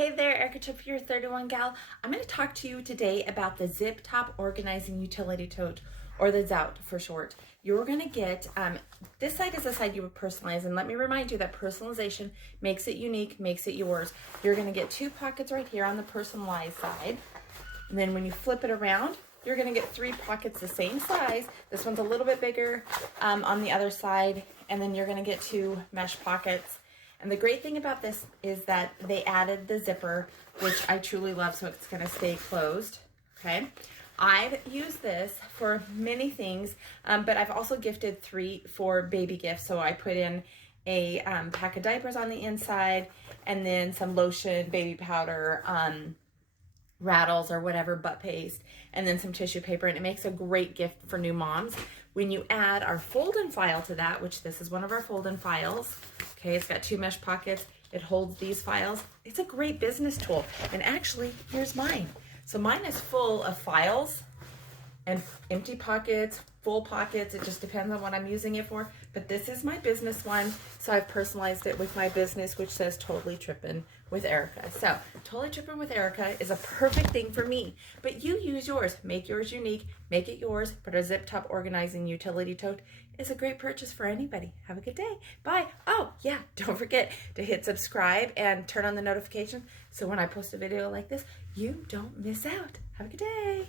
Hey there, Erica Chip, your 31 gal. I'm going to talk to you today about the Zip Top Organizing Utility Tote, or the ZOUT for short. You're going to get, this side is the side you would personalize, and let me remind you that personalization makes it unique, makes it yours. You're going to get two pockets right here on the personalized side, and then when you flip it around, you're going to get three pockets the same size. This one's a little bit bigger on the other side, and then you're going to get two mesh pockets. And the great thing about this is that they added the zipper, which I truly love, so it's going to stay closed, okay? I've used this for many things, but I've also gifted 3 for baby gifts. So I put in a pack of diapers on the inside, and then some lotion, baby powder, rattles or whatever, butt paste, and then some tissue paper, and it makes a great gift for new moms. When you add our fold-in file to that, which this is one of our fold-in files, okay, it's got 2 mesh pockets, it holds these files. It's a great business tool. And actually, here's mine. So mine is full of files and empty pockets, full pockets. It just depends on what I'm using it for. But this is my business one, so I've personalized it with my business, which says Totally Trippin' with Erica. So Totally Trippin' with Erica is a perfect thing for me. But you use yours. Make yours unique. Make it yours. But a zip top organizing utility tote is a great purchase for anybody. Have a good day. Bye. Oh, yeah, don't forget to hit subscribe and turn on the notification so when I post a video like this, you don't miss out. Have a good day.